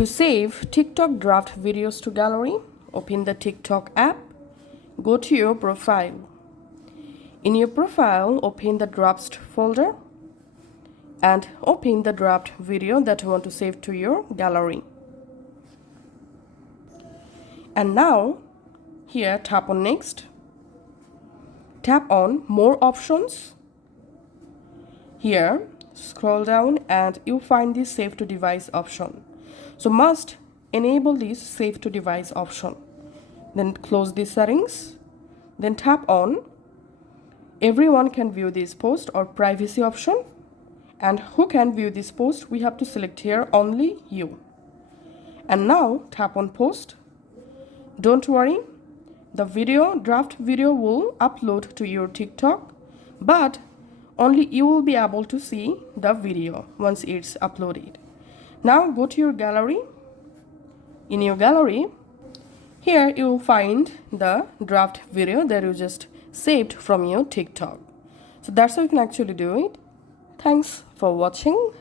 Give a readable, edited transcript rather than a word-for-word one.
To save TikTok draft videos to gallery, open the TikTok app, go to your profile. In your profile, open the drafts folder and open the draft video that you want to save to your gallery. And now, here tap on next. Tap on more options. Here, scroll down and you'll find the save to device option. So must enable this save to device option. Then close the settings. Then tap on everyone can view this post or privacy option. And who can view this post? We have to select here only you. And now tap on post. Don't worry, the draft video will upload to your TikTok, but only you will be able to see the video once it's uploaded. Now go to your gallery. In your gallery, here you will find the draft video that you just saved from your TikTok. So that's how you can actually do it. Thanks for watching.